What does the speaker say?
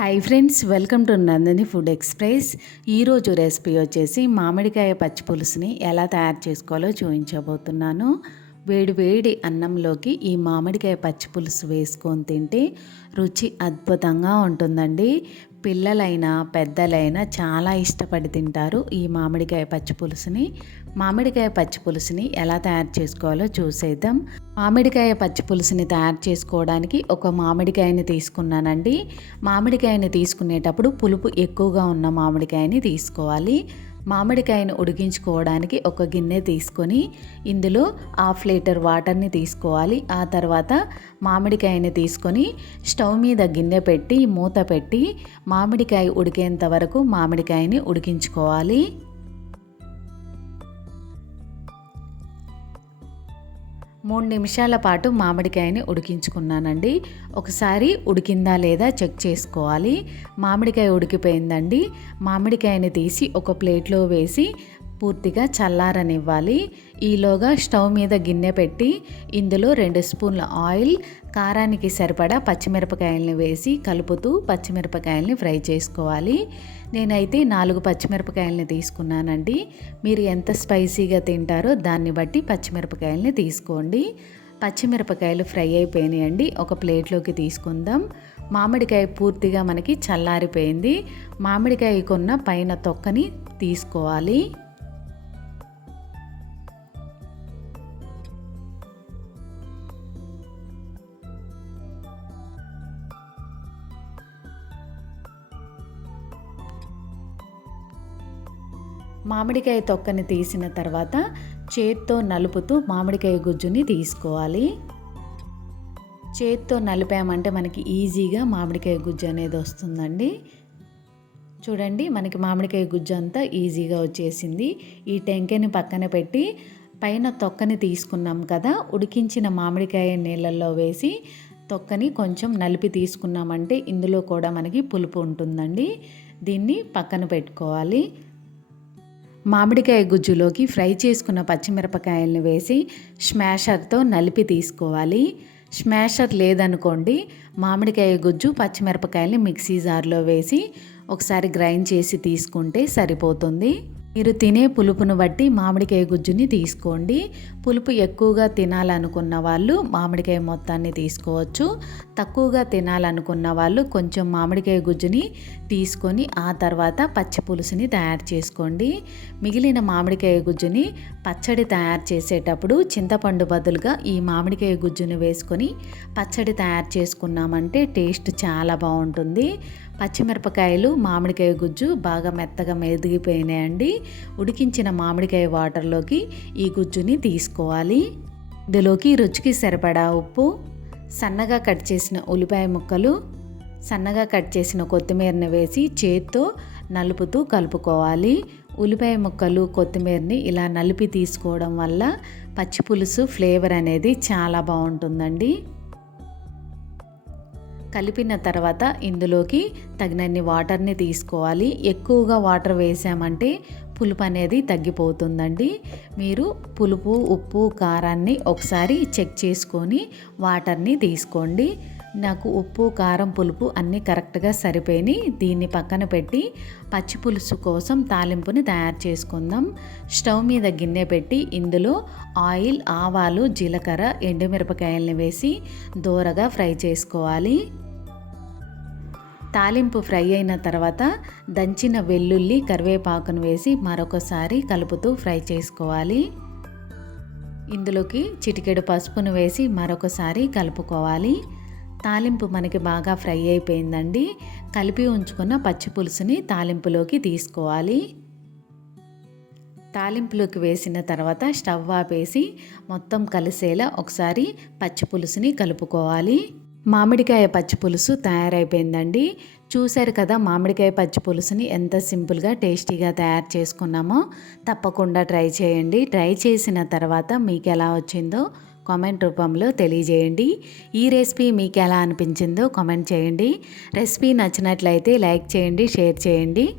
Hi friends welcome to Nandini food express ఈరోజు recipe వచ్చేసి మామిడికాయ పచ్చి పులుసుని ఎలా తయారు చేసుకోవాలో చూపించబోతున్నాను. వేడి వేడి అన్నంలోకి ఈ మామిడికాయ పచ్చి పులుసు వేసుకొని తింటే రుచి అద్భుతంగా ఉంటుందండి. పిల్లలైనా పెద్దలైనా చాలా ఇష్టపడి తింటారు ఈ మామిడికాయ పచ్చి పులుసుని. మామిడికాయ పచ్చి పులుసుని ఎలా తయారు చేసుకోవాలో చూసేద్దాం. మామిడికాయ పచ్చి పులుసుని తయారు చేసుకోవడానికి ఒక మామిడికాయని తీసుకున్నానండి. మామిడికాయని తీసుకునేటప్పుడు పులుపు ఎక్కువగా ఉన్న మామిడికాయని తీసుకోవాలి. మామిడికాయను ఉడికించుకోవడానికి ఒక గిన్నె తీసుకొని ఇందులో హాఫ్ లీటర్ వాటర్ని తీసుకోవాలి. ఆ తర్వాత మామిడికాయని తీసుకొని స్టవ్ మీద గిన్నె పెట్టి మూత పెట్టి మామిడికాయ ఉడికేంత వరకు మామిడికాయని ఉడికించుకోవాలి. మూడు నిమిషాల పాటు మామిడికాయని ఉడికించుకున్నానండి. ఒకసారి ఉడికిందా లేదా చెక్ చేసుకోవాలి. మామిడికాయ ఉడికిపోయిందండి. మామిడికాయని తీసి ఒక ప్లేట్లో వేసి పూర్తిగా చల్లారనివ్వాలి. ఈలోగా స్టవ్ మీద గిన్నె పెట్టి ఇందులో రెండు స్పూన్ల ఆయిల్ కారానికి సరిపడా పచ్చిమిరపకాయలని వేసి కలుపుతూ పచ్చిమిరపకాయలని ఫ్రై చేసుకోవాలి. నేనైతే నాలుగు పచ్చిమిరపకాయలని తీసుకున్నానండి. మీరు ఎంత స్పైసీగా తింటారో దాన్ని బట్టి పచ్చిమిరపకాయలని తీసుకోండి. పచ్చిమిరపకాయలు ఫ్రై అయిపోయినాయండి. ఒక ప్లేట్లోకి తీసుకుందాం. మామిడికాయ పూర్తిగా మనకి చల్లారిపోయింది. మామిడికాయ కొన్న పైన తొక్కని తీసుకోవాలి. మామిడికాయ తొక్కని తీసిన తర్వాత చేత్తో నలుపుతూ మామిడికాయ గుజ్జుని తీసుకోవాలి. చేత్తో నలిపామంటే మనకి ఈజీగా మామిడికాయ గుజ్జు అనేది వస్తుందండి. చూడండి మనకి మామిడికాయ గుజ్జు అంతా ఈజీగా వచ్చేసింది. ఈ టెంకెని పక్కన పెట్టి పైన తొక్కని తీసుకున్నాం కదా ఉడికించిన మామిడికాయ నీళ్ళల్లో వేసి తొక్కని కొంచెం నలిపి తీసుకున్నామంటే ఇందులో కూడా మనకి పులుపు ఉంటుందండి. దీన్ని పక్కన పెట్టుకోవాలి. మామిడికాయ గుజ్జులోకి ఫ్రై చేసుకున్న పచ్చిమిరపకాయలను వేసి స్మాషర్తో నలిపి తీసుకోవాలి. స్మాషర్ లేదనుకోండి మామిడికాయ గుజ్జు పచ్చిమిరపకాయలని మిక్సీ జార్లో వేసి ఒకసారి గ్రైండ్ చేసి తీసుకుంటే సరిపోతుంది. మీరు తినే పులుపును బట్టి మామిడికాయ గుజ్జుని తీసుకోండి. పులుపు ఎక్కువగా తినాలనుకున్న వాళ్ళు మామిడికాయ మొత్తాన్ని తీసుకోవచ్చు. తక్కువగా తినాలనుకున్న వాళ్ళు కొంచెం మామిడికాయ గుజ్జుని తీసుకొని ఆ తర్వాత పచ్చి పులుసుని తయారు చేసుకోండి. మిగిలిన మామిడికాయ గుజ్జుని పచ్చడి తయారు చేసేటప్పుడు చింతపండు బదులుగా ఈ మామిడికాయ గుజ్జుని వేసుకొని పచ్చడి తయారు చేసుకున్నామంటే టేస్ట్ చాలా బాగుంటుంది. పచ్చిమిరపకాయలు మామిడికాయ గుజ్జు బాగా మెత్తగా మెదిగిపోయినాయండి. ఉడికించిన మామిడికాయ వాటర్లోకి ఈ గుజ్జుని తీసుకోవాలి. ఇందులోకి రుచికి సరిపడా ఉప్పు సన్నగా కట్ చేసిన ఉల్లిపాయ ముక్కలు సన్నగా కట్ చేసిన కొత్తిమీరని వేసి చేత్తో నలుపుతూ కలుపుకోవాలి. ఉల్లిపాయ ముక్కలు కొత్తిమీరని ఇలా నలిపి తీసుకోవడం వల్ల పచ్చి పులుసు ఫ్లేవర్ అనేది చాలా బాగుంటుందండి. కలిపిన తర్వాత ఇందులోకి తగినన్ని వాటర్ని తీసుకోవాలి. ఎక్కువగా వాటర్ వేసామంటే పులుపు అనేది తగ్గిపోతుందండి. మీరు పులుపు ఉప్పు కారాన్ని ఒకసారి చెక్ చేసుకొని వాటర్ని తీసుకోండి. నాకు ఉప్పు కారం పులుపు అన్నీ కరెక్ట్గా సరిపోయినాయి. దీన్ని పక్కన పెట్టి పచ్చి పులుసు కోసం తాలింపుని తయారు చేసుకుందాం. స్టవ్ మీద గిన్నె పెట్టి ఇందులో ఆయిల్ ఆవాలు జీలకర్ర ఎండుమిరపకాయలని వేసి దూరగా ఫ్రై చేసుకోవాలి. తాలింపు ఫ్రై అయిన తర్వాత దంచిన వెల్లుల్లి కరివేపాకును వేసి మరొకసారి కలుపుతూ ఫ్రై చేసుకోవాలి. ఇందులోకి చిటికెడు పసుపును వేసి మరొకసారి కలుపుకోవాలి. తాలింపు మనకి బాగా ఫ్రై అయిపోయిందండి. కలిపి ఉంచుకున్న పచ్చి పులుసుని తాలింపులోకి తీసుకోవాలి. తాలింపులోకి వేసిన తర్వాత స్టవ్ ఆపేసి మొత్తం కలిసేలా ఒకసారి పచ్చి పులుసుని కలుపుకోవాలి. మామిడికాయ పచ్చి పులుసు తయారైపోయిందండి. చూశారు కదా మామిడికాయ పచ్చి పులుసుని ఎంత సింపుల్గా టేస్టీగా తయారు చేసుకున్నామో. తప్పకుండా ట్రై చేయండి. ట్రై చేసిన తర్వాత మీకు ఎలా వచ్చిందో కామెంట్ రూపంలో తెలియజేయండి. ఈ రెసిపీ మీకు ఎలా అనిపించిందో కామెంట్ చేయండి. రెసిపీ నచ్చినట్లయితే లైక్ చేయండి షేర్ చేయండి.